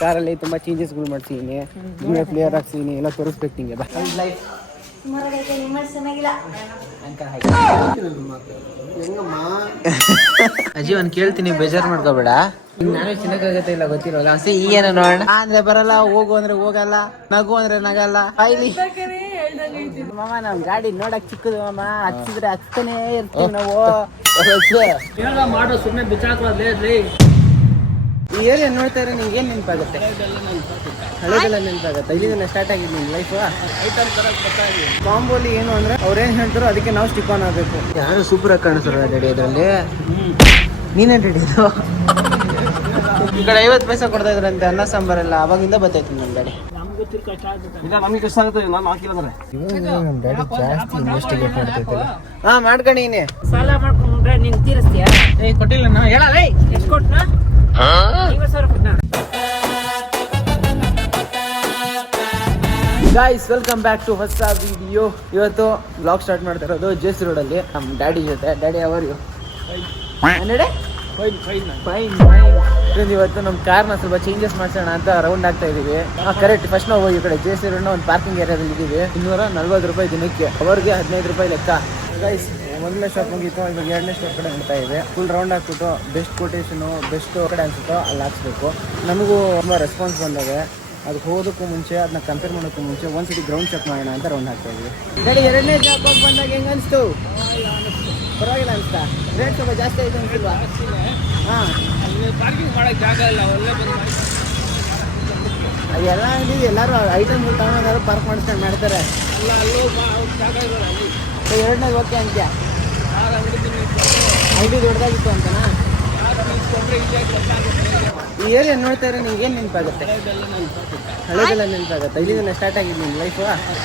ಕಾರಲ್ಲಿ ತುಂಬಾ ಚೇಂಜಸ್ಗಳು ಮಾಡ್ಸಿದೀನಿ, ಕ್ಲಿಯರ್ ಆಗ್ಸಿದೀನಿ, ಎಲ್ಲ ತೋರಿಸ್ಬೇಕು ನಿಂಗೆ. ಅಜ್ಜಿ ಒಂದ್ ಕೇಳ್ತೀನಿ, ಬೇಜಾರ್ ಮಾಡ್ಕೋಬೇಡ. ನಾನು ಚಿನ್ನಕ್ಕಾಗತ್ತೆ ಇಲ್ಲ ಗೊತ್ತಿರೋಲ್ಲ. ಹಸಿ ಈಗೇನ ನೋಡೋಣ ಅಂದ್ರೆ ಬರಲ್ಲ, ಹೋಗು ಅಂದ್ರೆ ಹೋಗಲ್ಲ, ನಗು ಅಂದ್ರೆ ನಗಲ್ಲ. ಮಾಮ ನಾವ್ ಗಾಡಿ ನೋಡಕ್ ಚಿಕ್ಕದು ಮಾಮ, ಹಚ್ಚಿದ್ರೆ ಹಚ್ತಾನೆ ಇರ್ತೀವಿ ನಾವು. ಮಾಡೋ ಸುಮ್ಮನೆ ಬಿಚ್ಚಾಕ್ರಿ. ಈ ಏರಿಯಾ ನೋಡ್ತಾ ಇದ್ರೆ ನಿಂಗೆ ಏನ್ ನೆನಪಾಗುತ್ತೆ? ಹಳೆದೆಲ್ಲ ನೆನಪಾಗುತ್ತೆ. ಇಲ್ಲಿಂದ ಸ್ಟಾರ್ಟ್ ಆಗಿದೆ ನಿನ್ ಲೈಫ್. ಕಾಂಬೋಲಿ ಏನು ಅಂದ್ರೆ ಅವ್ರೇನ್ ಹೇಳ್ತಾರೋ ಅದಕ್ಕೆ ನಾವು ಸ್ಟಿಕ್ ಆನ್ ಆಗ್ಬೇಕು. ಯಾರು ಸೂಪರ್ ಆಗಿ ಕಾಣಿಸ್ತಾರ ರೆಡಿ ಅದ್ರಲ್ಲಿ. ನೀನೇ ರೆಡಿ ಅದು. ಈ ಕಡೆ 50 ಪೈಸೆ ಕೊಡ್ತಾ ಇದ್ರಂತೆ ಅನ್ನ ಸಾಂಬಾರೆಲ್ಲ, ಅವಾಗಿಂದ ಬರ್ತೈತಿ ನಮ್ ಗಾಡಿ. ಮಾಡ್ಕೊಂಡಿನಿ. ಸಾಲ ಮಾಡ್ಕೊಂಡ್ರೆ ನೀನ್ ತೀರಿಸ್ತೀಯ? ಕೊಟ್ಟಿಲ್ಲ ನಾ ಹೇಳಲ್ಲ. ಎಷ್ಟು ಕೊಟ್ಟ? ಗಾಯ್ಸ್ ವೆಲ್ಕಮ್ ಬ್ಯಾಕ್ ಟು ಹೊಸ ವಿಡಿಯೋ. ಇವತ್ತು ಬ್ಲಾಗ್ ಸ್ಟಾರ್ಟ್ ಮಾಡ್ತಾ ಇರೋದು ಜೆಸ್ ರೋಡ್ ಅಲ್ಲಿ ನಮ್ಮ ಡ್ಯಾಡಿ ಜೊತೆ. Daddy how are you? ಇವತ್ತು ನಮ್ಮ ಕಾರ್ನ ಸ್ವಲ್ಪ ಚೇಂಜಸ್ ಮಾಡ್ಸೋಣ ಅಂತ ರೌಂಡ್ ಆಗ್ತಾ ಇದೀವಿ. ಕರೆಕ್ಟ್. ಫಸ್ಟ್ ನಾವು ಈ ಕಡೆ ಜೆಸ್ ರೋಡ್ ಒಂದು ಪಾರ್ಕಿಂಗ್ ಏರಿಯಾದಲ್ಲಿ ಇದ್ದೀವಿ. 240 ರೂಪಾಯಿ ದಿನಕ್ಕೆ, ಅವರಿಗೆ 15 ರೂಪಾಯಿ ಲೆಕ್ಕ. ಗೈಸ್ ಮೊದಲನೇ ಶಾಪ್ ಮುಗಿತ್ತು, ಇವಾಗ 2ನೇ ಶಾಪ್ ಕಡೆ ನೋಡ್ತಾ ಇದೆ. ಫುಲ್ ರೌಂಡ್ ಹಾಕ್ಬಿಟ್ಟು ಬೆಸ್ಟ್ ಕೊಟೇಶನು, ಬೆಸ್ಟ್ ಕಡೆ ಅನ್ಸುತ್ತೋ ಅಲ್ಲಿ ಹಾಕ್ಸ್ಬೇಕು. ನಮಗೂ ತುಂಬ ರೆಸ್ಪಾನ್ಸ್ ಬಂದಾವೆ. ಅದಕ್ಕೆ ಹೋಗೋದಕ್ಕೂ ಮುಂಚೆ, ಅದನ್ನ ಕಂಪೇರ್ ಮಾಡೋಕ್ಕೂ ಮುಂಚೆ ಒಂದ್ಸತಿ ಗ್ರೌಂಡ್ ಚೆಕ್ ಮಾಡೋಣ ಅಂತ ರೌಂಡ್ ಹಾಕ್ತಾ ಇದ್ವಿ. ಗಾಡಿ 2ನೇ ಜಾಬ್ ಹೋಗಿ ಬಂದಾಗ ಹೆಂಗೆ ಅನಿಸ್ತು? ಪರವಾಗಿಲ್ಲ ಅನಿಸ್ತಾ? ರೇಟ್ ಸ್ವಲ್ಪ ಜಾಸ್ತಿ ಆಯಿತು ಅನ್ಸಿಲ್ವಾ? ಹಾಂ, ಪಾರ್ಕಿಂಗ್ ಮಾಡೋಕ್ಕೆ ಜಾಗ ಇಲ್ಲ. ಒಳ್ಳೆ ಬಂದು ಎಲ್ಲ ಅಂಗಡಿ ಎಲ್ಲರೂ ಐಟಮ್ ತಗೊಂಡು ಪಾರ್ಕ್ ಮಾಡಿಸ್ಕೊಂಡು ಮಾಡ್ತಾರೆ. ಅಲ್ಲ ಅಲ್ಲೂ ಜಾಗ ಇರೋಲ್ಲ. ಅಲ್ಲಿ 2ನೇದು ಓಕೆ ಅಂತ್ಯ? ಅಂಗಡಿ ದೊಡ್ಡದಾಗಿತ್ತು ಅಂತನಾ? ಈ ಏರಿಯಾ ನೋಡ್ತಾ ಇದ್ರೆ ನಿಂಗೆ ಏನು ನೆನಪಾಗುತ್ತೆ? ಹಳೆದೆಲ್ಲ ನೆನಪಾಗುತ್ತೆ. ಇಲ್ಲಿಂದ ಸ್ಟಾರ್ಟ್ ಆಗಿದೆ ನಿನ್ನ ಲೈಫ್.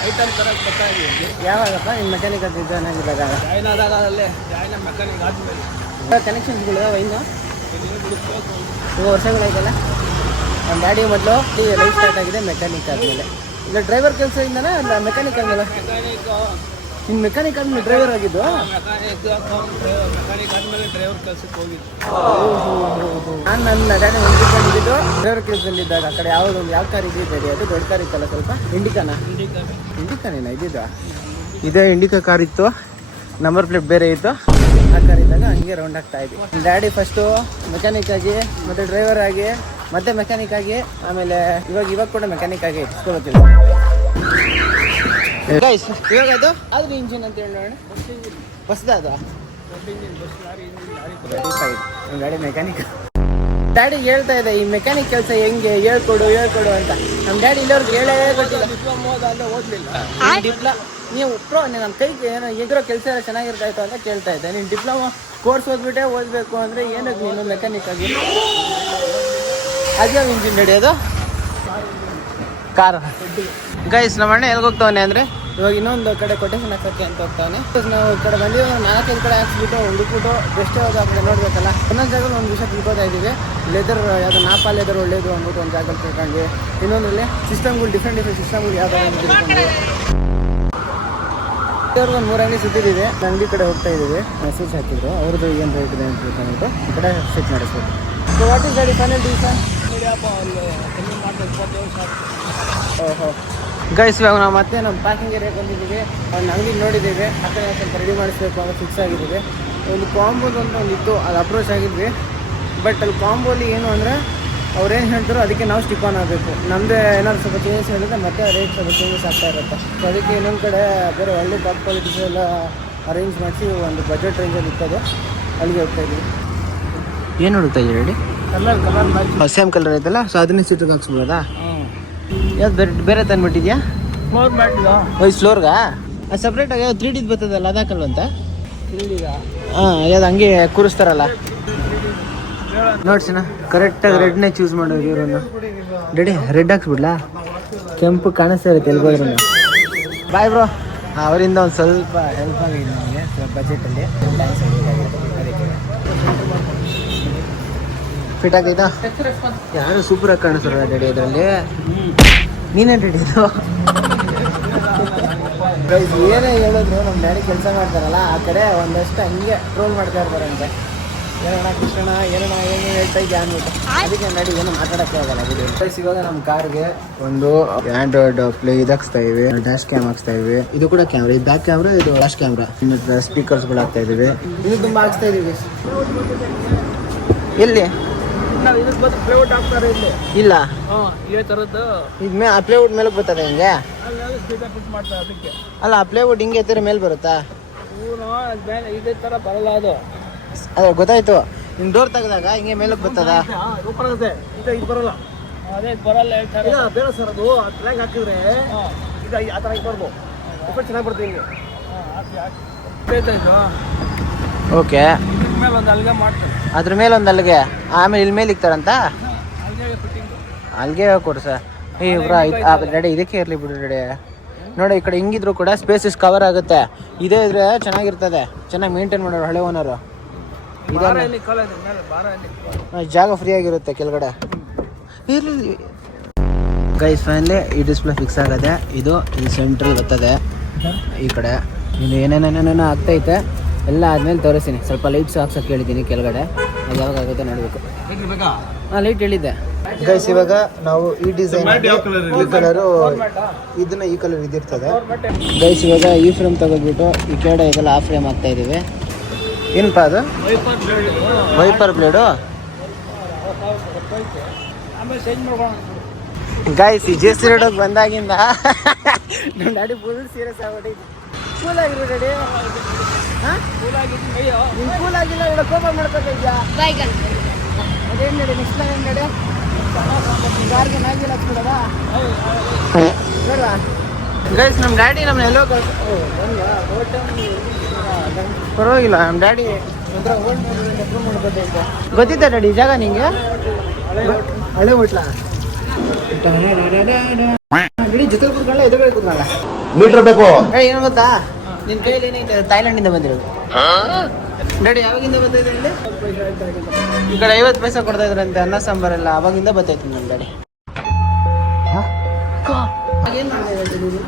ಐಟಮ್ ತರಕ್ಕೆ ಬರ್ತಾ ಇದೀವಿ. ಯಾವಾಗಪ್ಪ ನಿಮ್ಮ ಮೆಕ್ಯಾನಿಕ್ ಅದು ಜಾಯ್ನ್ ಆಗಿದ್ದಾಗ? ಕನೆಕ್ಷನ್ಸ್ಗಳು ಇನ್ನು ವರ್ಷಗಳಾಯ್ತಲ್ಲ. ನಮ್ಮ ಡ್ಯಾಡಿ ಮೊದಲು ಲೈಫ್ ಸ್ಟಾರ್ಟ್ ಆಗಿದೆ ಮೆಕ್ಯಾನಿಕ್ ಆದಮೇಲೆ. ಇಲ್ಲ ಡ್ರೈವರ್ ಕೆಲಸದಿಂದನೇ ಅಲ್ಲ ಮೆಕ್ಯಾನಿಕ್ ಆದಮೇಲೆ? ಇನ್ನು ಮೆಕ್ಯಾನಿಕ್ ಆದ್ಮೇಲೆ ಡ್ರೈವರ್ ಆಗಿದ್ದು? ನಾನು ನನ್ನ ಡ್ಯಾಡಿ ಹೊಂದಿದ್ದು ಡ್ರೈವರ್ ಕೆಲಸದಲ್ಲಿದ್ದಾಗ. ಆ ಕಡೆ ಯಾವ ಕಾರ್ ಇದ್ದಿದ್ದು ಡ್ಯಾಡಿ? ಅದು ದೊಡ್ಡ ಕಾರ್ ಇತ್ತಲ್ಲ ಸ್ವಲ್ಪ. ಇಂಡಿಕಾನೇನ ಇದ್ದಿದ್ದು? ಇದೇ ಇಂಡಿಕಾ ಕಾರ್ ಇತ್ತು, ನಂಬರ್ ಪ್ಲೇಟ್ ಬೇರೆ ಇತ್ತು. ಆ ಕಾರ್ ಇದ್ದಾಗ ಹಂಗೆ ರೌಂಡ್ ಆಗ್ತಾ ಇದ್ವಿ. ಡ್ಯಾಡಿ ಫಸ್ಟು ಮೆಕ್ಯಾನಿಕ್ ಆಗಿ, ಮತ್ತೆ ಡ್ರೈವರ್ ಆಗಿ, ಮತ್ತೆ ಮೆಕ್ಯಾನಿಕ್ ಆಗಿ, ಆಮೇಲೆ ಇವಾಗ ಕೂಡ ಮೆಕ್ಯಾನಿಕ್ ಆಗಿ ಇಟ್ಕೊಳ್ತಿಲ್ಲ. ಇವಾಗ ಅದು ಆದ್ರೆ ಇಂಜಿನ್ ಅಂತ ಹೇಳಿ ನೋಡೋಣ. ಹೊಸದ ಅದು ಗಾಡಿ ಮೆಕ್ಯಾನಿಕ್. ಡ್ಯಾಡಿ ಹೇಳ್ತಾ ಇದೆ ಈ ಮೆಕ್ಯಾನಿಕ್ ಕೆಲಸ ಹೆಂಗೆ ಹೇಳ್ಕೊಡು ಅಂತ. ನಮ್ಮ ಡ್ಯಾಡಿ ಇಲ್ಲವ್ರಿಗೆ ಹೇಳೇ ಗೊತ್ತಿಲ್ಲ. ಡಿಪ್ಲೊಮಾ ನೀವು ಪ್ರೋ, ನಮ್ಮ ಕೈಗೆ ಏನೋ ಎದುರೋ ಕೆಲಸ ಎಲ್ಲ ಚೆನ್ನಾಗಿರ್ತಾಯಿತ್ತು ಅಂತ ಕೇಳ್ತಾ ಇದ್ದೆ. ನೀನು ಡಿಪ್ಲೊಮಾ ಕೋರ್ಸ್ ಓದ್ಬಿಟ್ಟೆ ಓದಬೇಕು ಅಂದರೆ ಏನಕ್ಕೆ ನೀನು ಮೆಕ್ಯಾನಿಕ್ ಆಗಿ? ಅದ್ಯಾವ ಇಂಜಿನ್ ನಡೆಯೋದು? ಕಾರ್. ಗೈಸ್ ನಮ್ಮ ಅಣ್ಣ ಎಲ್ಲಿಗೆ ಹೋಗ್ತಾವನೆ ಅಂದರೆ ಇವಾಗ ಇನ್ನೊಂದು ಕಡೆ ಕೊಟೇಶನ್ ಹಾಕೋಕ್ಕೆ ಅಂತ ಹೋಗ್ತಾನೆ. ನಾವು ಈ ಕಡೆ ಬಂದಿವಿ, 4-5 ಕಡೆ ಹಾಕ್ಸ್ಬಿಟ್ಟು ಹುಡುಕ್ಬಿಟ್ಟು ಬೆಸ್ಟ್ ಯಾವುದು ಆ ಕಡೆ ನೋಡಬೇಕಲ್ಲ. ಒಂದೊಂದು ಜಾಗದಲ್ಲಿ ಒಂದು ವಿಷಯ ತಿಳ್ಕೊತಾ ಇದ್ದೀವಿ. ಲೆದರ್ ಯಾವುದು ನಾಪಾ ಲೆದರ್ ಒಳ್ಳೇದು ಅಂದ್ಬಿಟ್ಟು ಒಂದು ಜಾಗದಲ್ಲಿ ತಿಳ್ಕೊಂಡ್ವಿ. ಇನ್ನೊಂದರಲ್ಲಿ ಸಿಸ್ಟಮ್ಗಳು ಡಿಫ್ರೆಂಟ್ ಸಿಸ್ಟಮ್ಗಳು ಯಾವ್ದಾದ್ರು ತಿಳ್ಕೊಂಡ್ವಿ. ಒಂದು 3 ಅಂಗಡಿ ಸುತ್ತಿದ್ದೀವಿ. ಅಂಗಡಿ ಕಡೆ ಹೋಗ್ತಾ ಇದ್ದೀವಿ. ಮೆಸೇಜ್ ಹಾಕಿದ್ರು, ಅವ್ರದ್ದು ಏನು ರೇಟ್ ಇದೆ ಅಂತ ತಿಳ್ಕೊಂಡ್ಬಿಟ್ಟು ಈ ಕಡೆ ಚೆಕ್ ಮಾಡಿಸ್ಬೇಕು. ಸೊ ವಾಟ್ ಈಸ್ ಗಾಡಿ ಫೈನಲ್ ಡಿಸಿಷನ್? ಓಹೋ ಗೈಸ್, ಇವಾಗ ನಾವು ಮತ್ತೆ ನಮ್ಮ ಪಾರ್ಕಿಂಗ್ ಏರಿಯಾಗೆ ಬಂದಿದ್ದೀವಿ. ಒಂದು ಅಂಗಡಿ ನೋಡಿದ್ದೀವಿ, ಆ ಕಡೆ ಸ್ವಲ್ಪ ರೆಡಿ ಮಾಡಿಸ್ಬೇಕು ಅಂತ ಫಿಕ್ಸ್ ಆಗಿದ್ದೀವಿ. ಒಂದು ಕಾಂಬೋದು ಅಂತ ಒಂದು ಇತ್ತು, ಅದು ಅಪ್ರೋಚ್ ಆಗಿದ್ವಿ. ಬಟ್ ಅಲ್ಲಿ ಕಾಂಬೋಲಿ ಏನು ಅಂದರೆ ಅವ್ರೇನು ಹೇಳ್ತಾರೋ ಅದಕ್ಕೆ ನಾವು ಸ್ಟಿಕ್ ಆನ್ ಆಗಬೇಕು. ನಮ್ಮದೇ ಏನಾದ್ರು ಸ್ವಲ್ಪ ಚೇಂಜಸ್ ಹೇಳಿದ್ರೆ ಮತ್ತೆ ರೇಟ್ ಸ್ವಲ್ಪ ಚೇಂಜಸ್ ಆಗ್ತಾ ಇರುತ್ತೆ. ಸೊ ಅದಕ್ಕೆ ಇನ್ನೊಂದು ಕಡೆ ಬೇರೆ ಒಳ್ಳೆ ಟಾಪ್ ಕ್ವಾಲಿಟೀಸ್ ಎಲ್ಲ ಅರೇಂಜ್ ಮಾಡಿಸಿ ಒಂದು ಬಜೆಟ್ ರೇಂಜಲ್ಲಿ ಇರ್ತದೆ, ಅಲ್ಲಿಗೆ ಹೋಗ್ತಾ ಇದ್ದೀವಿ. ಏನು ಹುಡುಕ್ತಾ ಇದ್ದೀರಿ ಹೇಳಿ? ಕಲರ್ ಸೇಮ್ ಕಲರ್ ಐತಲ್ಲ, ಸೊ ಅದನ್ನೇ ಸೀಟಿಗೆ ಹಾಕ್ಸ್ಬೋದಾ? ಯಾವ್ದು ಬೇರೆ ತಂದುಬಿಟ್ಟಿದ್ಯಾ? ಫ್ಲೋರ್ ಮಾಡಿದ ಫ್ಲೋರ್ಗಾ? ಅದು ಸಪ್ರೇಟಾಗಿ ಯಾವ್ದು 3D ಬರ್ತದಲ್ಲ ಅದು ಹಾಕಲ್ವಂತ? ಹಾಂ, ಯಾವ್ದು ಹಂಗೆ ಕೂರಿಸ್ತಾರಲ್ಲ ನೋಡ್ಸಿನ. ಕರೆಕ್ಟಾಗಿ ರೆಡ್ನೇ ಚೂಸ್ ಮಾಡೋದು ಇವ್ರನ್ನು. Ready red ಹಾಕ್ಸ್ಬಿಡ್ಲಾ? ಕೆಂಪು ಕಾಣಿಸ್ತಾ ಇರುತ್ತೆ ಎಲ್ಗೋದ್ರೂ. Bye bro. ಅವರಿಂದ ಒಂದು ಸ್ವಲ್ಪ ಹೆಲ್ಪ್ ಆಗಿದೆ ನಮಗೆ ಬಜೆಟಲ್ಲಿ. ಥ್ಯಾಂಕ್ಸ್ ಅದಕ್ಕೆ. ಫಿಟ್ ಆಗೈತಾ? ಯಾರು ಸೂಪರಾಗಿ ಕಾಣಿಸ್ತಾರ ರೆಡಿ ಅದರಲ್ಲಿ. ನೀನೇ ರೆಡಿ ಇದು? ಏನೇ ಹೇಳಿದ್ರು ನಮ್ಮ ಡ್ಯಾಡಿ ಕೆಲಸ ಮಾಡ್ತಾರಲ್ಲ ಆ ಕಡೆ ಒಂದಷ್ಟು ಹಂಗೆ ಟ್ರೋಲ್ ಮಾಡ್ತಾ ಇರ್ತಾರಂತೆ. ಏನಣ್ಣ ಕೃಷ್ಣ ಏನಣ್ಣ ಏನು ಹೇಳ್ತಾ ಇದ್ದೆ ಅಂದ್ಬಿಟ್ಟು ಅದಕ್ಕೆ ನಡಿ ಏನು ಮಾತಾಡೋಕ್ಕೆ ಆಗಲ್ಲ ಬಿಡಿ. ಇವಾಗ ನಮ್ಮ ಕಾರ್ಗೆ ಒಂದು ಆಂಡ್ರಾಯ್ಡ್ ಪ್ಲೇ ಇದಾಕ್ಸ್ತಾ ಇವಿ, ಡ್ಯಾಶ್ ಕ್ಯಾಮ್ ಹಾಕ್ಸ್ತಾ ಇವಿ. ಇದು ಕೂಡ ಕ್ಯಾಮ್ರಾ, ಇದು ಬ್ಯಾಕ್ ಕ್ಯಾಮ್ರಾ, ಇದು ಡ್ಯಾಶ್ ಕ್ಯಾಮ್ರಾ. ಇನ್ನು ಸ್ಪೀಕರ್ಸ್ಗಳು ಹಾಕ್ತಾ ಇದೀವಿ. ಇದು ತುಂಬ ಹಾಕ್ಸ್ತಾ ಇದೀವಿ. ಎಲ್ಲಿ ನಾವು ಇದಕ್ಕೆ ಬಂದು ಪ್ಲೇಔಟ್ ಹಾಕ್ತಾರೆ ಇಲ್ಲಿ ಇಲ್ಲ ಇದೇ ಥರದ್ದು ಇದು ಆ ಪ್ಲೇವುಡ್ ಮೇಲೆ ಬರ್ತದೆ ಹಿಂಗೆ ಅಲ್ಲಿ ಸ್ಪೀಕರ್ ಫಿಟ್ ಮಾಡ್ತಾರೆ ಅದಕ್ಕೆ. ಅಲ್ಲ ಆ ಪ್ಲೇವುಡ್ ಹಿಂಗೆ ಎತ್ತಿರ ಮೇಲೆ ಬರುತ್ತಾ? ಮೇಲೆ ಇದೇ ಥರ ಬರಲ್ಲ ಅದು. ಅದೇ ಗೊತ್ತಾಯ್ತು. ನಿಮ್ ಡೋರ್ ತೆಗೆದಾಗ ಹಿಂಗೆ ಮೇಲಕ್ಕೆ ಬರ್ತದ? ಓಪನ್ ಆಗುತ್ತೆ, ಇದು ಬರಲ್ಲ. ಅದೇ ಬರಲ್ಲ ಹೇಳ್ತಾರೆ. ಬೇರೆ ಸರ್ ಅದು ಫ್ಲಾಗ್ ಹಾಕಿದ್ರೆ ಇದು ಆ ಥರ ಬರ್ಬೋದು, ಚೆನ್ನಾಗಿ ಬರ್ತದೆ ಹಿಂಗೆ. ಓಕೆ, ಮೇಲೆ ಒಂದು ಅಲ್ಗೆ ಮಾಡ್ತಾರೆ, ಅದ್ರ ಮೇಲೆ ಒಂದು ಅಲ್ಲಿಗೆ, ಆಮೇಲೆ ಇಲ್ಲಿ ಮೇಲೆ ಇಕ್ತಾರಂತ ಅಲ್ಲಿಗೆ ಕೊಡು ಸರ್. ರೆಡಿ ಇದಕ್ಕೆ ಇರಲಿ ಬಿಡು ರೆಡಿ. ನೋಡಿ ಈ ಕಡೆ ಹಿಂಗಿದ್ರು ಕೂಡ ಸ್ಪೇಸಸ್ ಕವರ್ ಆಗುತ್ತೆ. ಇದೇ ಇದ್ರೆ ಚೆನ್ನಾಗಿರ್ತದೆ, ಚೆನ್ನಾಗಿ ಮೇಂಟೈನ್ ಮಾಡೋರು ಹಳೆ ಓನರು. ಜಾಗ ಫ್ರೀ ಆಗಿರುತ್ತೆ ಕೆಳಗಡೆ. ಇರಲಿ ಗೈಸ್, ಫೈನಲಿ ಈ ಡಿಸ್ಪ್ಲೇ ಫಿಕ್ಸ್ ಆಗದೆ. ಇದು ಈ ಸೆಂಟ್ರಲ್ ಬರ್ತದೆ ಈ ಕಡೆ. ಇದು ಏನೇನೇನೇನೋ ಆಗ್ತೈತೆ, ಎಲ್ಲ ಆದ್ಮೇಲೆ ತೋರಿಸ್ತೀನಿ. ಸ್ವಲ್ಪ ಲೈಟ್ಸ್ ಹಾಕ್ಸೋಕೆ ಹೇಳಿದ್ದೀನಿ ಕೆಳಗಡೆ, ಅದು ಯಾವಾಗ ಆಗುತ್ತೆ ನೋಡಬೇಕು. ಹಾಂ, ಲೈಟ್ ಹೇಳಿದ್ದೆ ಗೈಸ್. ಇವಾಗ ನಾವು ಈ ಡಿಸೈನ್ ಈ ಕಲರು ಇದನ್ನ ಈ ಕಲರ್ ಇದಿರ್ತದೆ ಗೈಸ್. ಇವಾಗ ಈ ಫ್ರೇಮ್ ತಗೋಬಿಟ್ಟು ಈ ಕೆಳಗಡೆ ಇದೆಲ್ಲ ಆ ಫ್ರೇಮ್ ಹಾಕ್ತಾ ಇದೀವಿ. ಏನಪ್ಪ ಅದು? Wiper blade guys. ಈ ಜೆ ಸಿ ರೋಡಿಗೆ ಬಂದಾಗಿಂದ ನಮ್ಮ ಡ್ಯಾಡಿ ಫುಲ್ ಸೀರಿಯಸ್ ಆಗ್ಬಿಟ್ಟು ಕೂಲ್ ಆಗಿರೋ ಡ್ಯಾಡಿ. ಹಾಂ, ನೀನು ಕೂಲ್ ಆಗಿಲ್ಲ, ಇವಳು ಕೋಪ ಮಾಡ್ಕೊತಿದ್ಯಾ? ಅದೇನು ನಡಿ, ನೆಕ್ಸ್ಟ್ ಏನು ನಡಿ, ಗಾರ್ಗೆ ನಾಗಿಲ್ಲ ಹಚ್ಬಿಡೋದಾ ಬೇಡವಾ? ಗೈಸ್, ನಮ್ಮ ಡ್ಯಾಡಿ ನಮ್ಮನ್ನ ಎಲ್ಲೋ ಪರವಾಗಿಲ್ಲ. ನಮ್ಮ ಡ್ಯಾಡಿ ಒಂಥರ ಓಲ್ಡ್ ಅಪ್ರೂವ್ ಮಾಡ್ಬೋದು ಅಂತ ಗೊತ್ತಿತ್ತ ಡ್ಯಾಡಿ ಜಾಗ ನಿಂಗೆ? ಹಳೆ ಹೋಟ್ಲಾ ಇಡೀ ಜೊತೆ ಕೂತ್ಕೊಳ್ಳ ಎದುರುಗಡೆ ಕೂತ್ಕೊಳ್ಳ ಮೀಟರ್ ಬೇಕು. ಏನು ಗೊತ್ತಾ, ನಿನ್ನ ಕೈಯಲ್ಲಿ ಏನೈತೆ? ಥೈಲ್ಯಾಂಡಿಂದ ಬಂದಿರೋದು ಡ್ಯಾಡಿ. ಯಾವಾಗಿಂದ ಬರ್ತಾಯಿದ್ರೆ ಇಲ್ಲಿ? ಈ ಕಡೆ 50 ಪೈಸೆ ಕೊಡ್ತಾ ಇದ್ರಂತೆ ಅನ್ನ ಸಾಂಬಾರೆಲ್ಲ, ಅವಾಗಿಂದ ಬರ್ತಾಯಿತ್ತು ನಮ್ಮ ಡ್ಯಾಡಿ. ಏನು ಮಾಡ್ತಾ ಇದ್ದೀನಿ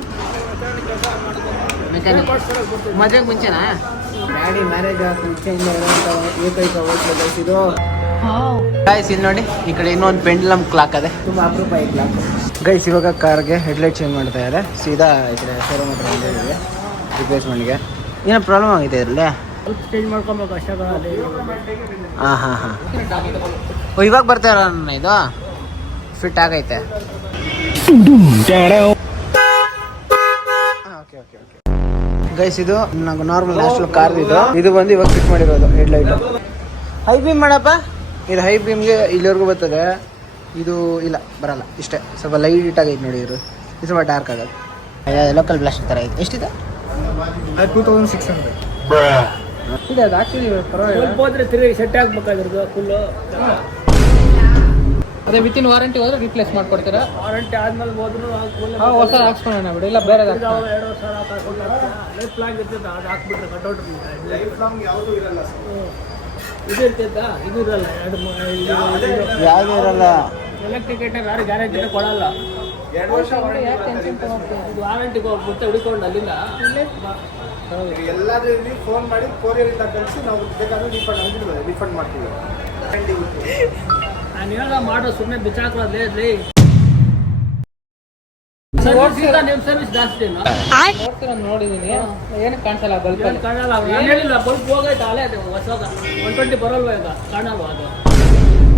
ಮೆಕ್ಯಾನಿಕ್? ಮದುವೆಗೆ ಮುಂಚೆನಾ? ಡ್ಯಾಡಿ ಮ್ಯಾರೇಜ್ ಮುಂಚೆಯಿಂದ ಇರೋಂಥ ಏಕೈಕ ಹೋಟ್ಲು ಗೈಸ್ ಇದು. ಗೈಸ್ ಇಲ್ಲಿ ನೋಡಿ, ಈ ಕಡೆ ಇನ್ನೊಂದು ಪೆಂಡ್ಲಮ್ ಕ್ಲಾಕ್ ಅದೇ, ತುಂಬ ಅಪರೂಪ ಈ ಕ್ಲಾಕ್ ಗೈಸ್. ಇವಾಗ ಕಾರ್ಗೆ ಹೆಡ್ಲೈಟ್ ಚೇಂಜ್ ಮಾಡ್ತಾ ಇದ್ದಾರೆ. ಸೀದಾ ಈ ಕಡೆ ಶೋರೂಮ್ ಹತ್ರ ಬಂದಿದ್ದೀವಿ ರಿಪ್ಲೇಸ್ಮೆಂಟ್ಗೆ. ಏನೋ ಪ್ರಾಬ್ಲಮ್ ಆಗಿದೆ ಇದರಲ್ಲಿ, ಚೇಂಜ್ ಮಾಡ್ಕೊಬೇಕು ಅಷ್ಟೇ. ಹಾಂ ಹಾಂ ಹಾಂ. ಓ, ಇವಾಗ ಬರ್ತಾ ಇರೋ ಇದು ಫಿಟ್ ಆಗೈತೆ. ಓಕೆ ಓಕೆ ಓಕೆ ಗೈಸ್, ಇದು ನಂಗೆ ನಾರ್ಮಲ್ ನ್ಯಾಷನಲ್ ಕಾರ್ ಇದು ಬಂದು ಇವಾಗ ಫಿಟ್ ಮಾಡಿರೋದು ಹೆಡ್ಲೈಟು. ಹೈ ಬೀಮ್ ಮಾಡಪ್ಪ, ಇದು ಹೈ ಬೀಮ್ಗೆ ಇಲ್ಲಿವರೆಗೂ ಬರ್ತದೆ. ಇದು ಇಲ್ಲ ಬರಲ್ಲ, ಇಷ್ಟೇ ಸ್ವಲ್ಪ ಲೈಟ್ ಆಗೈತೆ ನೋಡಿ. ಇದು ಸ್ವಲ್ಪ ಡಾರ್ಕ್ ಆಗೋದು. ಲೋಕಲ್ ಬ್ಲಾಸ್ಟ್ ಥರ ಐತೆ. ಎಷ್ಟಿದೆ? 2600 ಇದೆ. ಅದು ಆ್ಯಕ್ಚುಲಿ ಹೋದ್ರೆ ತಿರುಗಿ ಸೆಟ್ ಆಗ್ಬೇಕಾಗಿರೋದು ಫುಲ್ಲು. ಅದೇ ವಿತಿನ್ ವಾರಂಟಿ ಹೋದ್ರೆ ರಿಪ್ಲೇಸ್ ಮಾಡ್ಕೊಡ್ತೀರಾ? ವಾರಂಟಿ ಆದ್ಮೇಲೆ ಹೋದ್ರು ಹೊಸ ಹಾಕ್ಸ್ಕೊಳ್ಳೋಣ ಬಿಡಿ, ಇಲ್ಲ ಬೇರೆ 2 ವರ್ಷ ಲೈಫ್ ಲಾಂಗ್ ಇರ್ತೈತೆ. ಅದು ಹಾಕ್ಬಿಟ್ರೆ ಕಟ್ಔಟ್ ಲೈಫ್ ಲಾಂಗ್ ಯಾವುದೂ ಇರಲ್ಲ. ಇದು ಇರ್ತೈತಾ? ಇದು ಇರಲ್ಲ. ಯಾವುದೂ ಇರಲ್ಲ. ಎಲೆಕ್ಟ್ರಿಕ್ ಐಟಮ್ ಯಾರು ಗ್ಯಾರಂಟಿ ಕೊಡಲ್ಲ. 2 ವರ್ಷ ಇದು ವಾರಂಟಿಗೆ ಹೋಗ್ಬಿಟ್ಟು ಹುಡುಕೊಂಡು ಅಲ್ಲಿಂದ ಎಲ್ಲಾದ್ರೂ ಇಲ್ಲಿ ಫೋನ್ ಮಾಡಿ ಕೊರಿಯರಿಂದ ಕಳಿಸಿ ನಾವು ಬೇಕಾದ್ರೆ ರಿಫಂಡ್ ಮಾಡ್ತೀವಿ. ನಾನು ಹೇಳ ಮಾಡೋ ಸುಮ್ಮನೆ ಬಿಚ್ಚಾಕ್ರದ್ಲೇ ಸರ್ವಿಸ್ ಜಾಸ್ತಿ ನೋಡಿದೀನಿ, ಏನು ಕಾಣಿಸಲ್ಲ ಬಲ್ಪ್ ಕಾಣಲ್ಲ. ಹೇಳಿಲ್ಲ ಬಲ್ಪ್ ಹೋಗೈತೆ ಅಲ್ಲೇ ಅದು ಹೊಸದ 120 ಬರಲ್ವ ಈಗ? ಕಾಣಲ್ವ ಅದು?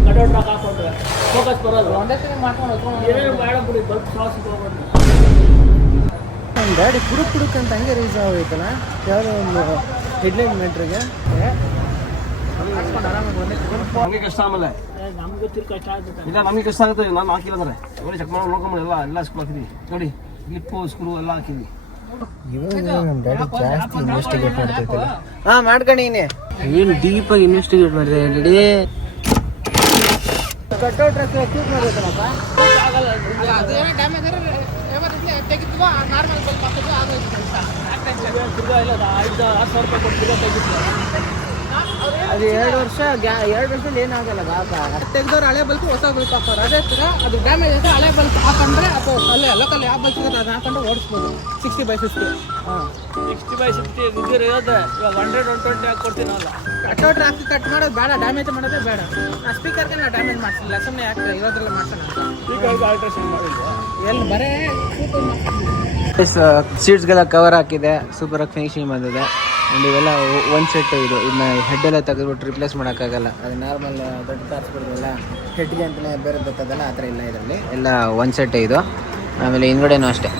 ಕಟೌಟ್ ಹಾಕೊಂಡ್ರೆ ಫೋಕಸ್ ಬರಲ್ವ? ಒಂದೇ ಸರಿ ಮಾಡ್ಕೊಂಡು ಏನೇನು ಮಾಡಬಿಡಿ, ಬಲ್ಪ್ ಸಾಸಿಗೆ ಹೋಗ್ಬಿಟ್ಟು. ನಮ್ಮ ಗಾಡಿ ಕುಡುಕ್ ಅಂತ ಹಂಗೆ ರೀಸ್ ಆಗೋಯ್ತಲ್ಲ ಯಾವುದೋ ಒಂದು ಹೆಡ್ಲೈನ್ ಮೆಟ್ರಿಗೆ. ನಮಗೆ ಕಷ್ಟ ಆಮೇಲೆ ನಮಗೂ ಕಷ್ಟ ಆಗುತ್ತೆ. ಇಲ್ಲ ನಮಗೆ ಕಷ್ಟ ಆಗುತ್ತೆ. ನಾನು ಹಾಕಿಲ್ಲ ಅಂದರೆ ನೋಡಿ, ಚೆಕ್ ಮಾಡಿ ನೋಡ್ಕೊಂಡು ಎಲ್ಲ ಸ್ಕ್ರೂ ಹಾಕಿದ್ವಿ ನೋಡಿ, ಕ್ಲಿಪ್ಪು ಸ್ಕ್ರೂ ಎಲ್ಲ ಹಾಕಿದ್ವಿ. ಇವಾಗ ನಮ್ಮ ಡ್ಯಾಡಿ ಜಾಸ್ತಿ ಇನ್ವೆಸ್ಟಿಗೇಟ್ ಮಾಡ್ತೈತಲ್ಲ. ಹಾಂ ಮಾಡ್ಕೊಂಡಿನಿ. ಏನು ಡೀಪಾಗಿ ಇನ್ವೆಸ್ಟಿಗೇಟ್ ಮಾಡಿದೆ ಡ್ಯಾಡಿ. Cutout cute ಮಾಡ್ಬೇಕಲ್ಲಪ್ಪ. ಅದು 2 ವರ್ಷ 2 ವರ್ಷದಲ್ಲಿ ಏನಾಗಲ್ಲ ಗಾಕ. ತೆಗ್ದವ್ರು ಹಳೆ ಬಲ್ಪ್ ಹೊಸ ಬಲ್ಪ್ ಹಾಕೋರು. ಅದೇ ಥರ ಅದು ಡ್ಯಾಮೇಜ್ ಆದರೆ ಹಳೆ ಬಲ್ಪ್ ಹಾಕೊಂಡ್ರೆ ಅಥವಾ ಅಲ್ಲೇ ಲೋಕಲ್ ಯಾವ ಬಲ್ಪ್ ಸಿಗುತ್ತೆ ಅದನ್ನ ಹಾಕೊಂಡು ಓಡಿಸ್ಬೋದು. 60/50. ಹಾಂ 60/50 ಇದ್ದಿರೋ ಇವಾಗ 100-120 ಹಾಕ್ಕೊಡ್ತೀನಿ ಅಲ್ಲ. ಅಟೋ ಟ್ರಾಫಿಕ್ ಕಟ್ ಮಾಡೋದು ಬೇಡ, ಡ್ಯಾಮೇಜ್ ಮಾಡೋದೇ ಬೇಡ. ಆ ಸ್ಪೀಕರ್ಗೆ ನಾವು ಡ್ಯಾಮೇಜ್ ಮಾಡಿಸಿಲ್ಲ, ಸುಮ್ಮನೆ ಯಾಕೆ ಇರೋದ್ರೆಲ್ಲ ಮಾಡ್ಸೋಣ ಈಗ ಆಲ್ಟ್ರೇಷನ್ ಮಾಡಿಲ್ವಾ? ಎಲ್ಲಿ ಬರೇ ಸೀಟ್ಸ್ಗೆಲ್ಲ ಕವರ್ ಹಾಕಿದೆ, ಸೂಪರಾಗಿ ಫಿನಿಶಿಂಗ್ ಬಂದಿದೆ. ಆ್ಯಂಡ್ ಇವೆಲ್ಲ ಒಂದು ಸೆಟ್ ಇದು. ಇದನ್ನ ಹೆಡ್ ಎಲ್ಲ ತೆಗೆದ್ಬಿಟ್ಟು ರಿಪ್ಲೇಸ್ ಮಾಡೋಕ್ಕಾಗಲ್ಲ. ಅದು ನಾರ್ಮಲ್ ದೊಡ್ಡ ಕಾರ್ಸ್ ಬರೋದಲ್ಲ ಹೆಡ್ಗೆ ಅಂತಲೇ ಬೇರೆ ಬರ್ತದಲ್ಲ, ಆ ಥರ ಇಲ್ಲ ಇದರಲ್ಲಿ. ಎಲ್ಲ ಒಂದು ಸೆಟ್ ಇದು. ಆಮೇಲೆ ಹಿಂದ್ಗಡೆನೂ ಅಷ್ಟೇ.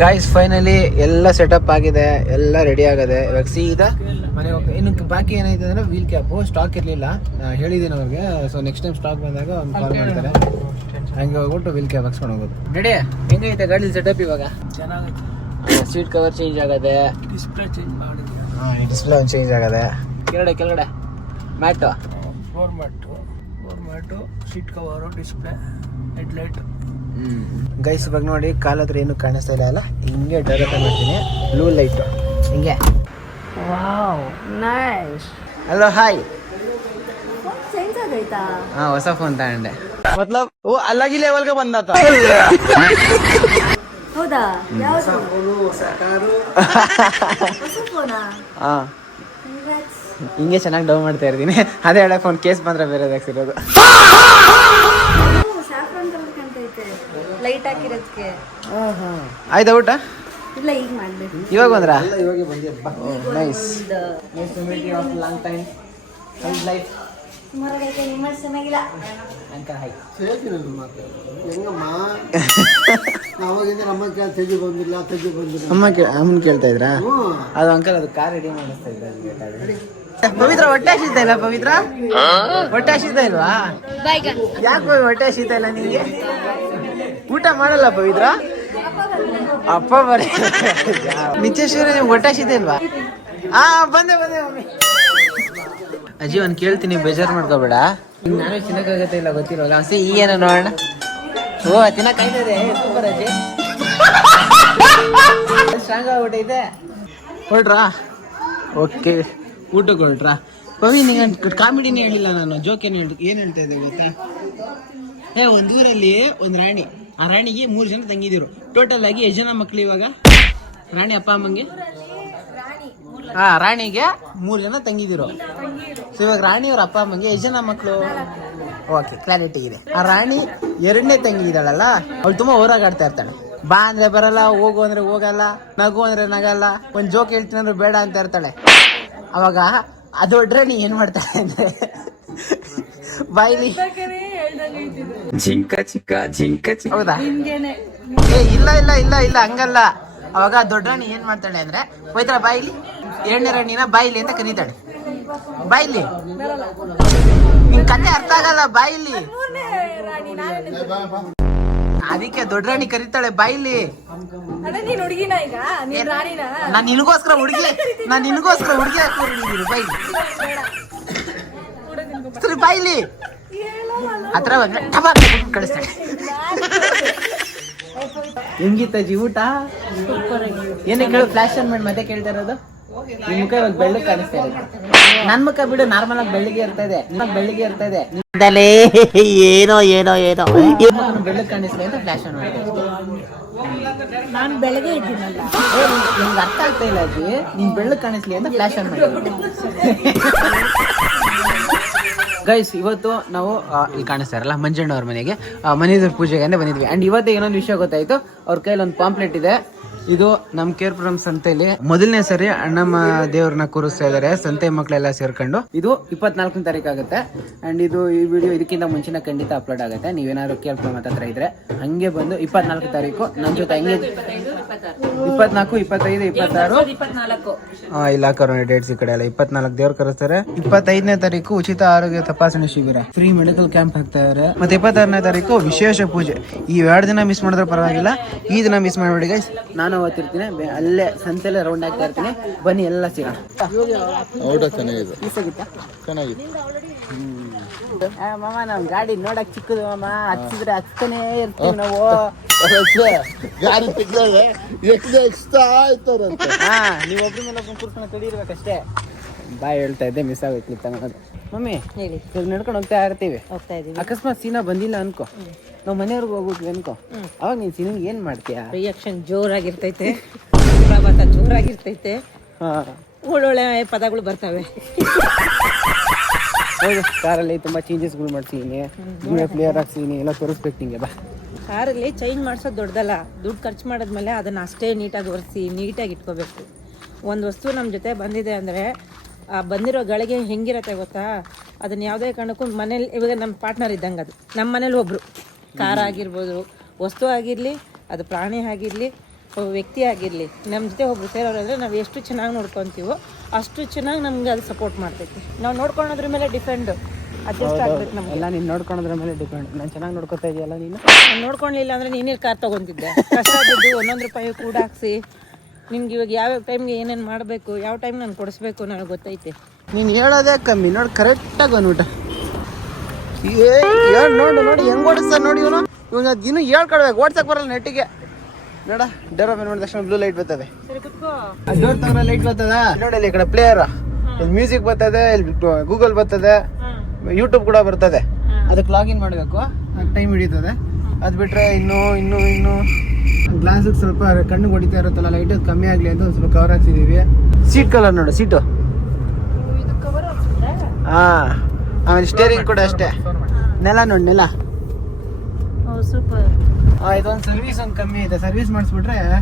ಗಾಯ್ಸ್ ಫೈನಲಿ ಎಲ್ಲ ಸೆಟಪ್ ಆಗಿದೆ, ಎಲ್ಲ ರೆಡಿ ಆಗಿದೆ. ಇವಾಗ ಸೀದಾ ಮನೆ ಹೋಗಿ ಇನ್ನು ಬಾಕಿ ಏನಾಯ್ತು ಅಂದರೆ ವೀಲ್ ಕ್ಯಾಪು ಸ್ಟಾಕ್ ಇರಲಿಲ್ಲ, ಹೇಳಿದ್ದೀನಿ ಅವ್ರಿಗೆ. ಸೊ ನೆಕ್ಸ್ಟ್ ಟೈಮ್ ಸ್ಟಾಕ್ ಬಂದಾಗ ಒಂದು ಕಾಲ್ ಮಾಡ್ತಾರೆ. ಹಂಗೆ ಹೋಗ್ಬಿಟ್ಟು ವೀಲ್ ಕ್ಯಾಪ್ ಹಾಕ್ಸ್ಕೊಂಡು ಹೋಗೋದು. ರೆಡಿ ಹೆಂಗೈತೆ ಗಾಡಿ ಸೆಟಪ್ ಇವಾಗ? ಚೆನ್ನಾಗೈತೆ. ಸೀಟ್ ಕವರ್ ಚೇಂಜ್ ಆಗದೆ, ಡಿಸ್ಪ್ಲೇ ಚೇಂಜ್ ಮಾಡಿದ್ಯಾ? ಡಿಸ್ಪ್ಲೇ ಒಂದು ಚೇಂಜ್ ಆಗದೆ. ಕೆಳಗಡೆ mat, floor mat, seat cover, display, headlight. Guys ಇವಾಗ ನೋಡಿ ಕಾಲ್ ಹತ್ರ ಏನು ಕಾಣಿಸ್ತಾ ಇಲ್ಲ ಅಲ್ಲ, ಹಿಂಗೆ ಡೈರೆಕ್ಟ್ ಮಾಡ್ತೀನಿ. ಬ್ಲೂ ಲೈಟ್ ಹಿಂಗೆ. Wow nice. Hello hi. Change ಆಗೈತಾ? ಹಾ ಹೊಸ ಫೋನ್ ತಗೊಂಡೆ. ಮತ್ಲಬ್ ಓ ಅಲ್ಲಾಗಿ ಲೆವೆಲ್ಗೆ ಬಂದಾತ. ಹೌದಾ? ಯಾವುದು? ಹೊಸ ಫೋನಾ? ಹಾ Congrats. ಹಿಂಗೆ ಚೆನ್ನಾಗಿ ಡೌನ್ ಮಾಡ್ತಾ ಇರ್ತೀನಿ. ಅದೇ ಹಳೆ ಫೋನ್ ಕೇಸ್ ಬಂದ್ರೆ ಬೇರೆ ಹಾಕ್ಸಿರೋದು. ಸ್ಯಾಫ್ರಾನ್ ಕಲರ್ ಕಾಣ್ತೈತೆ ಲೈಟ್ ಹಾಕಿರೋದಕ್ಕೆ. ಆಯ್ತಾ ಊಟ? ಇಲ್ಲ ಈಗ ಮಾಡ್ಬೇಕು. ಇವಾಗ ಬಂದ್ರಾ? ಇವಾಗ ಬಂದಿ. Nice nice to meet you after long time. How's life? ಸುಮಾರಾಗೈತೆ. ನಿಮ್ಮ ಚೆನ್ನಾಗಿಲ್ಲ. Uncle high. ಹೆಂಗಮ್ಮ ನಾವಾಗಿಂದ ನಮ್ಮ ತೆಗಿ ಬಂದಿಲ್ಲ. ಅಮ್ಮನ ಕೇಳ್ತಾ ಇದ್ರಾ? ಅದು ಅಂಕಲ್ ಅದು ಕಾರ್ ರೆಡಿ ಮಾಡಿಸ್ತಾ ಇದ್ದಾರೆ. ಪವಿತ್ರ ಹೊಟ್ಟೆ ಹಸಿತಾ ಇಲ್ಲ? ಪವಿತ್ರ ಹೊಟ್ಟೆ ಹಸಿತಾ ಇಲ್ವಾ? ಯಾಕೆ ಹೊಟ್ಟೆ ಹಸಿತಾ ಇಲ್ಲ ನಿಂಗೆ? ಊಟ ಮಾಡಲ್ಲ ಪವಿತ್ರ? ಅಪ್ಪ ಬರೀ ನಿತ್ಯೇಶ್ವರ ನಿಮ್ಗೆ ಹೊಟ್ಟೆ ಹಸಿತಾ ಇಲ್ವಾ? ಬಂದೆ ಮಮ್ಮಿ. ಅಜ್ಜಿ ಒಂದು ಕೇಳ್ತೀನಿ, ಬೇಜಾರು ಮಾಡ್ಕೋಬೇಡ. ನಾನು ತಿನ್ನಕ್ಕಾಗತ್ತೆ ಇಲ್ಲ ಗೊತ್ತಿರೋಲ್ಲ. ಹಸಿ ಈಗೇನ ನೋಡೋಣ. ಓ ತಿನ್ನಕ್ಕಾಯ್ತದೆ. ಸೂಪರ್ ಅಜ್ಜಿ. ಸ್ಟ್ರಾಂಗ್ ಆಗ್ಬಿಟ್ಟೈತೆ. ಹೊರಟ್ರಾ? ಓಕೆ ಊಟಕ್ಕೆ ಹೊರಟ್ರಾ? ಪವಿ ನಿಂಗೆ ಕಾಮಿಡಿನೇ ಹೇಳಿಲ್ಲ ನಾನು. ಜೋಕ್ ಏನು ಹೇಳ್ತಾ ಇದ್ದೆ ಗೊತ್ತಾ? ಒಂದು ಊರಲ್ಲಿ ಒಂದು ರಾಣಿ, ಆ ರಾಣಿಗೆ 3 ಜನ ತಂಗಿದಿರು. ಟೋಟಲ್ ಆಗಿ ಎಷ್ಟು ಜನ ಮಕ್ಳು ಇವಾಗ ರಾಣಿ ಅಪ್ಪ ಅಮ್ಮಂಗೆ? ರಾಣಿಗೆ 3 ಜನ ತಂಗಿದಿರು. ಸೊ ಇವಾಗ ರಾಣಿಯವ್ರ ಅಪ್ಪ ಅಮ್ಮಂಗೆ ಎಷ್ಟು ಜನ ಮಕ್ಕಳು? ಓಕೆ ಕ್ಲಾರಿಟಿ ಇದೆ. ಆ ರಾಣಿ 2ನೇ ತಂಗಿ ಇದ್ದಾಳಲ್ಲ, ಅವಳು ತುಂಬಾ ಹೋರಾಗಾಡ್ತಾ ಇರ್ತಾಳೆ. ಬಾ ಅಂದ್ರೆ ಬರಲ್ಲ, ಹೋಗು ಅಂದ್ರೆ ಹೋಗಲ್ಲ, ನಗು ಅಂದ್ರೆ ನಗಲ್ಲ, ಒಂದ್ ಜೋಕ್ ಹೇಳ್ತೀನಿ ಅಂದ್ರೆ ಬೇಡ ಅಂತ ಇರ್ತಾಳೆ. ಅವಾಗ ಅದು ದೊಡ್ಡ ನೀ ಏನ್ ಮಾಡ್ತಾಳೆ ಅಂದ್ರೆ ಬಾಯ್ಲಿ ಹೌದಾ? ಇಲ್ಲ ಇಲ್ಲ ಇಲ್ಲ ಇಲ್ಲ ಹಂಗಲ್ಲ. ಅವಾಗ ದೊಡ್ಡ ರಾಣಿ ಏನ್ ಮಾಡ್ತಾಳೆ ಅಂದ್ರೆ ಹೋಯ್ತಾಳ ಬಾಯಿಲಿ, 2ನೇ ರಾಣಿನ ಬಾಯಿಲಿ ಅಂತ ಕರೀತಾಳೆ. ಬಾಯಿಲಿ ನಿನ್ ಕತೆ ಅರ್ಥ ಆಗಲ್ಲ. ಬಾಯಿಲಿ ಅದಕ್ಕೆ ದೊಡ್ಡ ರಾಣಿ ಕರೀತಾಳೆ ಬಾಯಿಲಿ. ನಾನ್ ನಿನಗೋಸ್ಕರ ಹುಡುಗಿ ಹಾಕೊಂಡಿದ್ದೀನಿ ಬಾಯಿಲಿ. ಸರಿ ಬಾಯಿಲಿ ಹತ್ರ ಕಳಿಸ್ತಾಳೆ. ಹೆಂಗಿತ್ತಜ್ಜಿ ಊಟ? ಏನೇ ಕೇಳು, ಫ್ಲಾಶ್ ಆನ್ ಮಾಡಿ ಮತ್ತೆ ಕೇಳ್ತಾ ಇರೋದು. ನಿಮ್ ಮುಖ ಇವಾಗ ಬೆಳ್ಳಗ್ ಕಾಣಿಸ್ತಾ ಇರುತ್ತೆ. ನನ್ ಮುಖ ಬಿಡು, ನಾರ್ಮಲ್ ಆಗಿ ಬೆಳ್ಳಿಗೆ ಇರ್ತಾ ಇದೆ. ಏನೋ ಬೆಳ್ಳಗ್ ಕಾಣಿಸ್ಲಿ ಅಂತ ಫ್ಲಾಶ್ ಆನ್ ಮಾಡಿ. ನಾನು ಬೆಳಗ್ಗೆ ಇದ್ದೀನಲ್ಲ. ನಿಮ್ಗೆ ಅರ್ಥ ಆಗ್ತಾ ಇಲ್ಲ ಅಜ್ಜಿ, ನೀನ್ ಬೆಳ್ಳಗ್ ಕಾಣಿಸ್ಲಿ ಅಂತ ಫ್ಲಾಶ್ ಆನ್ ಮಾಡಿ. ಗೈಸ್ ಇವತ್ತು ನಾವು ಇಲ್ಲಿ ಕಾಣಿಸ್ತಾ ಇರಲ್ಲ ಮಂಜಣ್ಣವ್ರ ಮನೆಗೆ ಮನೆದೇವ್ರ ಪೂಜೆಗೆ ಅಂತ ಬಂದಿದ್ವಿ. ಅಂಡ್ ಇವತ್ತು ಏನೊಂದು ವಿಷಯ ಗೊತ್ತಾಯ್ತು. ಅವ್ರ ಕೈಲಿ ಒಂದು ಪಾಂಪ್ಲೆಟ್ ಇದೆ. ಇದು ನಮ್ ಕೇರ್ಪುರಂ ಸಂತೆಯಲ್ಲಿ ಮೊದಲನೇ ಸರಿ ಅಣ್ಣಮ್ಮ ದೇವ್ರನ್ನ ಕೂರಿಸ್ತಾ ಇದಾರೆ, ಸಂತೆ ಮಕ್ಕಳೆಲ್ಲ ಸೇರ್ಕೊಂಡು. ಇದು 24ನೇ ತಾರೀಕು ಆಗುತ್ತೆ. ಅಂಡ್ ಇದು ಈ ವಿಡಿಯೋ ಇದಕ್ಕಿಂತ ಮುಂಚಿನ ಖಂಡಿತ ಅಪ್ಲೋಡ್ ಆಗುತ್ತೆ. ನೀವೇನಾದ್ರು ಕೇರ್ಪುರಂ ಹತ್ರ ಇದ್ರೆ ಹಂಗೆ ಬಂದು 24 ತಾರೀಕು ನನ್ನ ಜೊತೆ ಹಂಗೆ 24, 25, 26 ಇಲ್ಲ ಹಾಕೋರು ಡೇಟ್ಸ್ ಈ ಕಡೆ ಎಲ್ಲ 24 ದೇವ್ರು ಕರೆಸ್ತಾರೆ. 25ನೇ ತಾರೀಕು ಉಚಿತ ಆರೋಗ್ಯ ತಪಾಸಣೆ ಶಿಬಿರ, ಫ್ರೀ ಮೆಡಿಕಲ್ ಕ್ಯಾಂಪ್ ಹಾಕ್ತಾ ಇದಾರೆ. ಮತ್ತೆ 26ನೇ ತಾರೀಕು ವಿಶೇಷ ಪೂಜೆ. ಈ 2 ದಿನ ಮಿಸ್ ಮಾಡಿದ್ರೆ ಪರವಾಗಿಲ್ಲ, ಈ ದಿನ ಮಿಸ್ ಮಾಡಬೇಡಿ ಗೈಸ್. ನಾನು ಓದ್ತಿರ್ತೀನಿ, ಅಲ್ಲೇ ಸಂತೆಲ್ಲೇ ರೌಂಡ್ ಆಗ್ತಾ ಇರ್ತೀನಿ. ಬನ್ನಿ ಎಲ್ಲ ಸಿಗೋಣ. ಮಾಮ ನಮ್ ಗಾಡಿ ನೋಡಕ್ ಚಿಕ್ಕದು ಮಾಮ, ಹಚ್ಚಿದ್ರೆ ಹಚ್ತಾನೆ ಇರ್ತೀವಿ ನಾವು. ನೀವು ಒಬ್ರ ಮೇಲೆ ಕೂರ್ಸ್ಕೊಂಡು ತಡಿರ್ಬೇಕಷ್ಟೇ. ಬಾಯ್ ಹೇಳ್ತಾ ಇದ್ದೆ ಮಿಸ್ ಆಗೋಯ್ತು ತಗೊಳೋದು. ಮಮ್ಮಿ ಹೇಳಿ. ಈಗ ನಡ್ಕೊಂಡು ಹೋಗ್ತಾ ಇರ್ತೀವಿ, ಹೋಗ್ತಾ ಇದೀವಿ. ಅಕಸ್ಮಾತ್ ಸೀನಾ ಬಂದಿಲ್ಲ ಅನ್ಕೋ, ನಾವು ಮನೆಯವ್ರಿಗೆ ಹೋಗ್ಬಿಟ್ವಿ ಅನ್ಕೋ, ಅವಾಗ ನೀನು ಸೀನಿಗೆ ಏನು ಮಾಡ್ತೀಯಾ? ರಿಯಾಕ್ಷನ್ ಜೋರಾಗಿರ್ತೈತೆ, ಪ್ರಭಾತ ಜೋರಾಗಿರ್ತೈತೆ, ಒಳ್ಳೊಳ್ಳೆ ಪದಗಳು ಬರ್ತವೆ. ಹೌದು, ಕಾರಲ್ಲಿ ತುಂಬ ಚೇಂಜಸ್ಗಳು ಮಾಡ್ತೀನಿ, ಕ್ಲಿಯರ್ ಆಗ್ತೀನಿ, ಎಲ್ಲ ತೋರಿಸ್ಬೇಕು ನಿಂಗೆ. ಬಾ, ಕಾರಲ್ಲಿ ಚೇಂಜ್ ಮಾಡಿಸೋದು ದೊಡ್ಡದಲ್ಲ, ದುಡ್ಡು ಖರ್ಚು ಮಾಡಿದ್ಮೇಲೆ ಅದನ್ನು ಅಷ್ಟೇ ನೀಟಾಗಿ ಒರೆಸಿ ನೀಟಾಗಿ ಇಟ್ಕೋಬೇಕು. ಒಂದು ವಸ್ತು ನಮ್ಮ ಜೊತೆ ಬಂದಿದೆ ಅಂದರೆ ಆ ಬಂದಿರೋ ಗಳಿಗೆ ಹೆಂಗಿರತ್ತೆ ಗೊತ್ತಾ, ಅದನ್ನು ಯಾವುದೇ ಕಾರಣಕ್ಕೂ ಮನೇಲಿ, ಇವಾಗ ನಮ್ಮ ಪಾರ್ಟ್ನರ್ ಇದ್ದಂಗೆ ಅದು, ನಮ್ಮ ಮನೇಲಿ ಒಬ್ಬರು ಕಾರ್ ಆಗಿರ್ಬೋದು, ವಸ್ತು ಆಗಿರಲಿ, ಅದು ಪ್ರಾಣಿ ಆಗಿರಲಿ, ಒಬ್ಬ ವ್ಯಕ್ತಿ ಆಗಿರಲಿ, ನಮ್ಮ ಜೊತೆ ಒಬ್ರು ಸೇರೋರಾದರೆ ನಾವು ಎಷ್ಟು ಚೆನ್ನಾಗಿ ನೋಡ್ಕೊತೀವೋ ಅಷ್ಟು ಚೆನ್ನಾಗಿ ನಮ್ಗೆ ಅದು ಸಪೋರ್ಟ್ ಮಾಡ್ತೈತಿ. ನಾವು ನೋಡ್ಕೊಳೋದ್ರ ಮೇಲೆ ಡಿಪೆಂಡು, ಅಡ್ಜಸ್ಟ್ ಆಗ್ಬೇಕು ನಮ್ಗೆ. ಎಲ್ಲ ನೀನು ನೋಡ್ಕೊಳೋದ್ರ ಮೇಲೆ ಡಿಪೆಂಡ್. ನಾನು ಚೆನ್ನಾಗಿ ನೋಡ್ಕೊತಾ ಇದೆಯಲ್ಲ ನೀನು. ನಾನು ನೋಡ್ಕೊಳ್ಳಿಲ್ಲ ಅಂದರೆ ನೀನಿಲ್ಲಿ ಕಾರ್ ತೊಗೊತಿದ್ದೆ, ಕಷ್ಟ ಬಿದ್ದು 1 ರೂಪಾಯಿ ಕೂಡ ಹಾಕ್ಸಿ ನಿಮ್ಗೆ ಇವಾಗ ಯಾವ್ಯಾವ ಟೈಮ್ಗೆ ಏನೇನು ಮಾಡಬೇಕು, ಯಾವ ಟೈಮ್ ನಾನು ಕೊಡಿಸ್ಬೇಕು ನನಗೆ ಗೊತ್ತೈತೆ. ನೀನು ಹೇಳೋದೇ ಕಮ್ಮಿ, ನೋಡಿ ಕರೆಕ್ಟಾಗಿ ಬಂದ್ಬಿಟ್ಟ. ನೋಡು ನೋಡಿ ಹೆಂಗ್ ಓಡಿಸ್ತಾನೆ ನೋಡಿ ಇವನು. ಇವಾಗ ಇನ್ನೂ ಹೇಳ್ಕೊಡ್ಬೇಕು, ಓಡ್ಸಕ್ ಬರಲ್ಲ ನೆಟ್ಟಿಗೆ. ನೋಡ ಡೋರ್ ಓಪನ್ ಮಾಡಿದ ತಕ್ಷಣ ಬ್ಲೂ ಲೈಟ್ ಬರ್ತದೆ, ಡೋರ್ ತಗೊಂಡ್ರೆ ಲೈಟ್ ಬರ್ತದ. ನೋಡಿ ಈ ಕಡೆ ಪ್ಲೇಯರ್, ಇಲ್ಲಿ ಮ್ಯೂಸಿಕ್ ಬರ್ತದೆ, ಇಲ್ಲಿ ಗೂಗಲ್ ಬರ್ತದೆ, ಯೂಟ್ಯೂಬ್ ಕೂಡ ಬರ್ತದೆ. ಅದಕ್ಕೆ ಲಾಗಿನ್ ಮಾಡಬೇಕು, ಟೈಮ್ ಹಿಡಿತದೆ. ಅದು ಬಿಟ್ರೆ ಇನ್ನು ಗ್ಲಾಸಿಗೆ ಸ್ವಲ್ಪ ಕಣ್ಣಿಗೆ ಹೊಡಿತಾ ಇರುತ್ತಲ್ಲ ಲೈಟ್, ಕಮ್ಮಿ ಆಗಲಿ ಅಂತ ಒಂದು ಸ್ವಲ್ಪ ಕವರ್ ಹಾಕ್ಸಿದೀವಿ. ಸೀಟ್ ಕಲರ್ ನೋಡು, ಸೀಟು. ಹಾಂ, ಆಮೇಲೆ ಸ್ಟೇರಿಂಗ್ ಕೂಡ ಅಷ್ಟೇ. ನೆಲ ನೋಡಿ, ನೆಲ ಸೂಪರ್. ಇದೊಂದು ಸರ್ವಿಸ್ ಒಂದು ಕಮ್ಮಿ ಐತೆ, ಸರ್ವಿಸ್ ಮಾಡಿಸ್ಬಿಟ್ರೆ ಎಲ್ಲ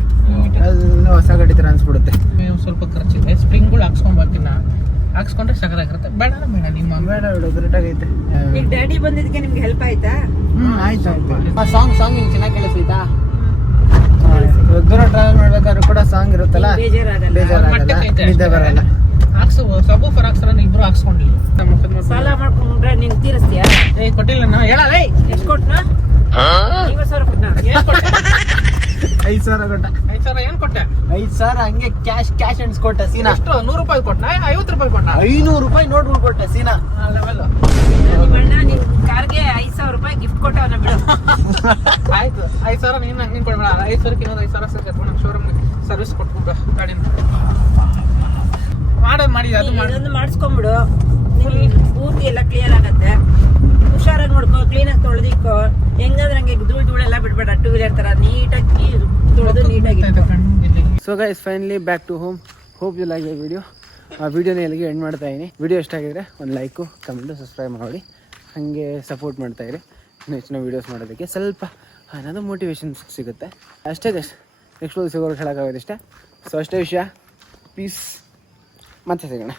ಹೊಸ ಗಾಡಿ ಥರ ಅನ್ಸ್ಬಿಡುತ್ತೆ. ಸ್ವಲ್ಪ ಖರ್ಚಿದೆ, ಸ್ಪ್ರಿಂಗ್ಗಳು ಹಾಕ್ಸ್ಕೊಂಡ್ ಬರ್ತೀನಿ, ಹಾಕ್ಸ್ಕೊಂಡ್ರೆ ಸಗದಾಗಿರುತ್ತೆ. ಬೇಡ ಬೇಡ ನಿಮ್ಮ ಬೇಡ ಬಿಡು, ಕರೆಕ್ಟಾಗೈತೆ. ಈಗ ಡ್ಯಾಡಿ ಬಂದಿದ್ದಕ್ಕೆ ನಿಮ್ಗೆ ಹೆಲ್ಪ್ ಆಯ್ತಾ? ಆಯ್ತು. ಸಾಂಗ್ ಹಿಂಗೆ ಚೆನ್ನಾಗಿ ಕೇಳಿಸೈತಾ? ದೂರ ಟ್ರಾವೆಲ್ ಮಾಡ್ಬೇಕಾದ್ರೂ ಕೂಡ ಸಾಂಗ್ ಇರುತ್ತಲ್ಲ, ಬೇಜಾರಾಗಲ್ಲ, ನಿದ್ದೆ ಬರಲ್ಲ. ಹಾಕ್ಸು, ಸಬೂಫರ್ ಹಾಕ್ಸ್ರ ಇಬ್ರು ಹಾಕ್ಸ್ಕೊಂಡಿಲ್ಲ. ಸಾಲ ಮಾಡ್ಕೊಂಡ್ರೆ ನೀನು ತೀರಿಸ್ತೀಯಾ? ಕೊಟ್ಟಿಲ್ಲ ನಾ ಹೇಳಲ್ಲ. ಎಷ್ಟು ಕೊಟ್ನಾ? 50,000 ಕೊಟ್ನಾ? 5,000 ಕೊಟ್ಟ. 5,000 ಏನ್ ಕೊಟ್ಟೆ? 5,000 ಹಂಗೆ ಕ್ಯಾಶ್ ಅಂಡ್ಸ್ ಕೊಟ್ಟ ಸೀನಾ. ಎಷ್ಟು? 100 ರೂಪಾಯಿ ಕೊಟ್ಟ, 50 ರೂಪಾಯಿ ಕೊಟ್ಟ, 500 ರೂಪಾಯಿ ನೋಟ್ಗಳು ಕೊಟ್ಟ ಸೀನಾ. ಲೆವೆಲ್. ನಿಮ್ಮ ಅಣ್ಣ ನಿನ್ ಕಾರ್ಗೆ 5,000 ರೂಪಾಯಿ ಗಿಫ್ಟ್ ಕೊಟ್ಟವನ ಬಿಡು. ಆಯ್ತು, 5,000 ನೀನ್ ಕೊಡ್ಬೇಡ. 5,000ಕ್ಕೆ ಇನ್ನೊಂದು 5,000 ಸಿಗುತ್ತೆ, ನಮ್ಮ ಶೋರೂಮ್ ಸರ್ವಿಸ್ ಕೊಟ್ಬಿಟ್ಟು ಗಾಡಿನ ಮಾಡಿ ಅದು ಮಾಡಿ ಇದೊಂದು ಮಾಡಿಸ್ಕೊಂಡ್ಬಿಡು, ಪೂರ್ತಿ ಎಲ್ಲ ಕ್ಲಿಯರ್ ಆಗತ್ತೆ. ಹುಷಾರಾಗಿ ನೋಡ್ಕೋ, ಕ್ಲೀನಾಗಿ ತೊಳೆದಿಕ್ಕೋ, ಹೆಂಗಂದ್ರೆ ಹಂಗೆ ಧೂಳೆಲ್ಲ ಬಿಡ್ಬೇಡ. 2 ವೀಲರ್ ತರ ನೀಟಾಗಿ ತೊಳೆದು ನೀಟಾಗಿ. So guys, finally back to home. Hope you like the video. ಆ ವಿಡಿಯೋನ ಎಲ್ಲಿಗೆ ಎಂಡ್ ಮಾಡ್ತಾ ಇದೀನಿ. ವಿಡಿಯೋ ಇಷ್ಟ ಆಗಿದ್ರೆ ಒಂದು ಲೈಕು, ಕಮೆಂಟು, ಸಬ್ಸ್ಕ್ರೈಬ್ ಮಾಡಿ, ಹಾಗೆ ಸಪೋರ್ಟ್ ಮಾಡ್ತಾಯಿರಿ. ಇನ್ನು ಹೆಚ್ಚಿನ ವೀಡಿಯೋಸ್ ಮಾಡೋದಕ್ಕೆ ಸ್ವಲ್ಪ ಏನಾದರೂ ಮೋಟಿವೇಶನ್ ಸಿಗುತ್ತೆ ಅಷ್ಟೇ ಗೈಸ್. ನೆಕ್ಸ್ಟ್ ಸಿಗೋರು ಹೇಳೋಕ್ಕಾಗೋದಿಷ್ಟೇ. ಸೊ ಅಷ್ಟೇ ವಿಷಯ. ಪೀಸ್, ಮತ್ತೆ ಸಿಗೋಣ.